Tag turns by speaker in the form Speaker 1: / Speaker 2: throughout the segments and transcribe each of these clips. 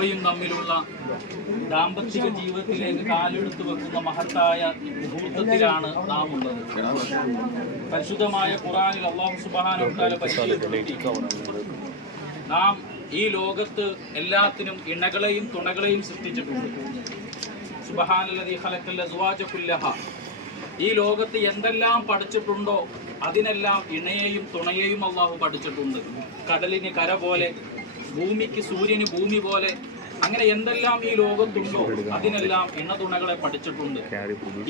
Speaker 1: ദർഫയും തമ്മിലുള്ള ദാമ്പത്തിക ജീവിതത്തിലേക്ക് കാലെടുത്ത് വെക്കുന്ന മഹത്തായ മുഹൂർത്തത്തിലാണ് നാം ഉള്ളത്. പരിശുദ്ധമായ ഖുറാനിൽ അള്ളാഹു സുബാന പരിചയപ്പെടുത്തി നാം ഈ ലോകത്ത് എല്ലാത്തിനും ഇണകളെയും തുണകളെയും സൃഷ്ടിച്ചിട്ടുണ്ട്. ഈ ലോകത്ത് എന്തെല്ലാം പഠിച്ചിട്ടുണ്ടോ അതിനെല്ലാം ഇണയെയും തുണയെയും അള്ളാഹു പഠിച്ചിട്ടുണ്ട്. കടലിന് കര പോലെ ഭൂമിക്ക് സൂര്യന് ഭൂമി പോലെ അങ്ങനെ എന്തെല്ലാം ഈ ലോകത്തുണ്ടോ അതിനെല്ലാം ഇണതുണകളെ പഠിച്ചിട്ടുണ്ട്.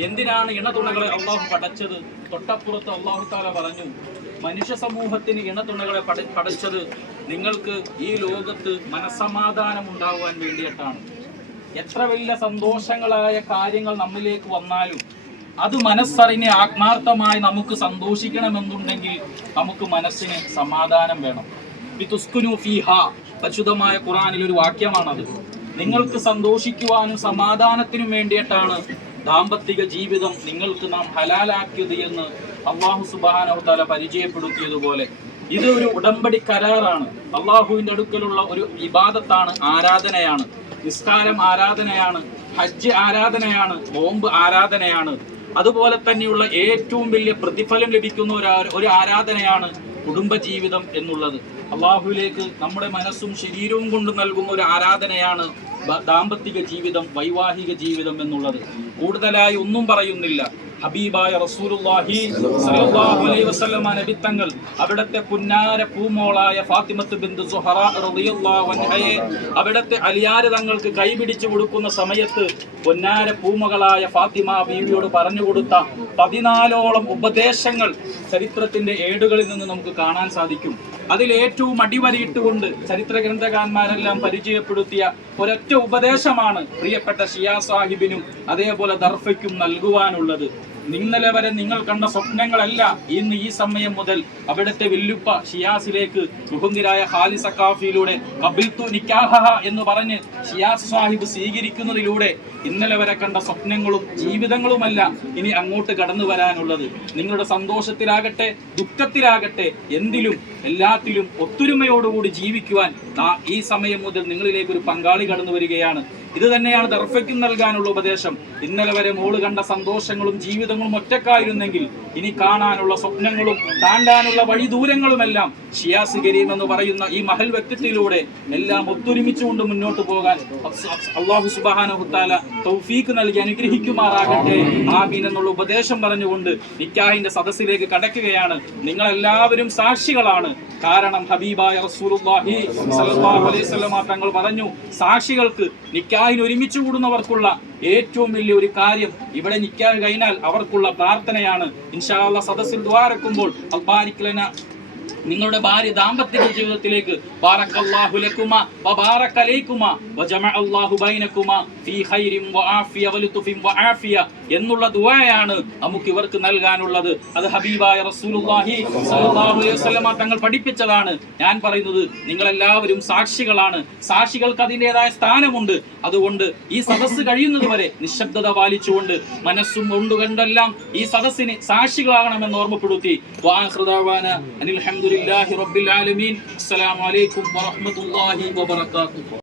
Speaker 1: എന്തിനാണ് ഇണതുണകളെ അള്ളാഹു പഠിച്ചത് തൊട്ടപ്പുറത്ത് അള്ളാഹു താല പറഞ്ഞു മനുഷ്യ സമൂഹത്തിന് ഇണതുണകളെ പഠി പഠിച്ചത് നിങ്ങൾക്ക് ഈ ലോകത്ത് മനസമാധാനം ഉണ്ടാകുവാൻ വേണ്ടിയിട്ടാണ്. എത്ര വലിയ സന്തോഷങ്ങളായ കാര്യങ്ങൾ നമ്മിലേക്ക് വന്നാലും അത് മനസ്സറിഞ്ഞ് ആത്മാർത്ഥമായി നമുക്ക് സന്തോഷിക്കണമെന്നുണ്ടെങ്കിൽ നമുക്ക് മനസ്സിന് സമാധാനം വേണം. പരിശുദ്ധമായ ഖുറാനിൽ ഒരു വാക്യമാണത്. നിങ്ങൾക്ക് സന്തോഷിക്കുവാനും സമാധാനത്തിനും വേണ്ടിയിട്ടാണ് ദാമ്പത്തിക ജീവിതം നിങ്ങൾക്ക് നാം ഹലാലാക്കിയത് എന്ന് അള്ളാഹു സുബാനഹു താല പരിചയപ്പെടുത്തിയതുപോലെ. ഇത് ഒരു ഉടമ്പടി കരാറാണ്. അള്ളാഹുവിന്റെ അടുക്കലുള്ള ഒരു വിവാദത്താണ് ആരാധനയാണ്. നിസ്കാരം ആരാധനയാണ് ഹജ്ജ് ആരാധനയാണ് നോമ്പ് ആരാധനയാണ്. അതുപോലെ തന്നെയുള്ള ഏറ്റവും വലിയ പ്രതിഫലം ലഭിക്കുന്ന ഒരു ആരാധനയാണ് കുടുംബജീവിതം എന്നുള്ളത്. അള്ളാഹുവിലേക്ക് നമ്മുടെ മനസ്സും ശരീരവും കൊണ്ട് നൽകുന്ന ഒരു ആരാധനയാണ് ദാമ്പത്തിക ജീവിതം വൈവാഹിക ജീവിതം എന്നുള്ളത്. കൂടുതലായി ഒന്നും പറയുന്നില്ല. ഹബീബായ റസൂലുള്ളാഹി സല്ലല്ലാഹു അലൈഹി വസല്ലമ നബി തങ്ങൾ അവിടത്തെ പുന്നാര പൂമോളായ ഫാത്തിമത്ത് ബിന്ദു സുഹറ റളിയല്ലാഹു അൻഹയെ അവിടത്തെ അലിയാര തങ്ങൾക്ക് കൈപിടിച്ചു കൊടുക്കുന്ന സമയത്ത് പുന്നാര പൂമകളായ ഫാത്തിമ ബീവിയോട് പറഞ്ഞു കൊടുത്ത പതിനാലോളം ഉപദേശങ്ങൾ ചരിത്രത്തിന്റെ ഏടുകളിൽ നിന്ന് നമുക്ക് കാണാൻ സാധിക്കും. അതിൽ ഏറ്റവും അടിവരയിട്ടുകൊണ്ട് ചരിത്ര ഗ്രന്ഥകാരന്മാരെല്ലാം പരിചയപ്പെടുത്തിയ ഒരൊറ്റ ഉപദേശമാണ് പ്രിയപ്പെട്ട ഷിയാ സാഹിബിനും അതേപോലെ ദർഫയ്ക്കും നൽകുവാനുള്ളത്. ഇന്നലെ വരെ നിങ്ങൾ കണ്ട സ്വപ്നങ്ങളല്ല ഇന്ന് ഈ സമയം മുതൽ അവിടുത്തെ വില്ലുപ്പ ഷിയാസിലേക്ക് സുഹുന്ദിരായ ഹാലി സക്കാഫിയിലൂടെ കബിൽത്തു നിക്കാഹ എന്ന് പറഞ്ഞ് ഷിയാസ് സാഹിബ് സ്വീകരിക്കുന്നതിലൂടെ ഇന്നലെ വരെ കണ്ട സ്വപ്നങ്ങളും ജീവിതങ്ങളുമല്ല ഇനി അങ്ങോട്ട് കടന്നു വരാനുള്ളത്. നിങ്ങളുടെ സന്തോഷത്തിലാകട്ടെ ദുഃഖത്തിലാകട്ടെ എന്തിലും എല്ലാത്തിലും ഒത്തൊരുമയോടുകൂടി ജീവിക്കുവാൻ ഈ സമയം മുതൽ നിങ്ങളിലേക്ക് ഒരു പങ്കാളി കടന്നു വരികയാണ്. ഇത് തന്നെയാണ് ദർഫയ്ക്കും നൽകാനുള്ള ഉപദേശം. ഇന്നലെ വരെ മോൾ കണ്ട സന്തോഷങ്ങളും ജീവിതങ്ങളും ഒറ്റക്കായിരുന്നെങ്കിൽ ഇനി കാണാനുള്ള സ്വപ്നങ്ങളും താണ്ടാനുള്ള വഴി ദൂരങ്ങളുമെല്ലാം ഷിയാസ് കരീം എന്ന് പറയുന്ന ഈ മഹൽ വ്യക്തിത്വത്തിലൂടെ എല്ലാം ഒത്തൊരുമിച്ചുകൊണ്ട് മുന്നോട്ട് പോകാൻ അള്ളാഹു സുബാനഹുത്താല തൗഫീക്ക് നൽകി അനുഗ്രഹിക്കുമാറാകട്ടെ. ആമീൻ എന്നുള്ള ഉപദേശം പറഞ്ഞുകൊണ്ട് നിക്കാഹിന്റെ സദസ്സിലേക്ക് കടക്കുകയാണ്. നിങ്ങളെല്ലാവരും സാക്ഷികളാണ്. കാരണം ഹബീബായ റസൂലുള്ളാഹി സല്ലല്ലാഹു അലൈഹി വസല്ലമ തങ്ങൾ പറഞ്ഞു സാക്ഷികൾക്ക് നിക്കാഹിന് ഒരുമിച്ച് കൂടുന്നവർക്കുള്ള ഏറ്റവും വലിയ ഒരു കാര്യം ഇവിടെ നിക്കാഹ് കഴിഞ്ഞാൽ അവർക്കുള്ള പ്രാർത്ഥനയാണ്. ഇൻഷാ അല്ലാഹ് സദസ്സിൽ ദ്വാരക്കുമ്പോൾ അബ്ബാരിക്കലന നിങ്ങളുടെ ഭാര്യ ദാമ്പത്യ ജീവിതത്തിലേക്ക്. വജമഅ അല്ലാഹു ഫീ ഖൈരിൻ വആഫിയ വആഫിയ എന്നുള്ള ദുആയാണ് നമുക്ക് ഇവർക്ക് നൽകാനുള്ളത്. അത് ഹബീബായ റസൂലുള്ളാഹി സ്വല്ലല്ലാഹു അലൈഹി തങ്ങൾ പഠിപ്പിച്ചതാണ്. ഞാൻ പറയുന്നത് നിങ്ങൾ എല്ലാവരും സാക്ഷികളാണ്. സാക്ഷികൾക്ക് അതിന്റെതായ സ്ഥാനമുണ്ട്. അതുകൊണ്ട് ഈ സദസ്സ് കഴിയുന്നത് വരെ നിശബ്ദത പാലിച്ചുകൊണ്ട് മനസ്സും കൊണ്ടുകൊണ്ടെല്ലാം ഈ സദസ്സിന് സാക്ഷികളാകണമെന്ന് ഓർമ്മപ്പെടുത്തി. അനിൽ അൽഹംദുലില്ലാഹി റബ്ബിൽ ആലമീൻ. അസ്സലാമു അലൈക്കും വറഹ്മത്തുള്ളാഹി വബറകാതുഹു.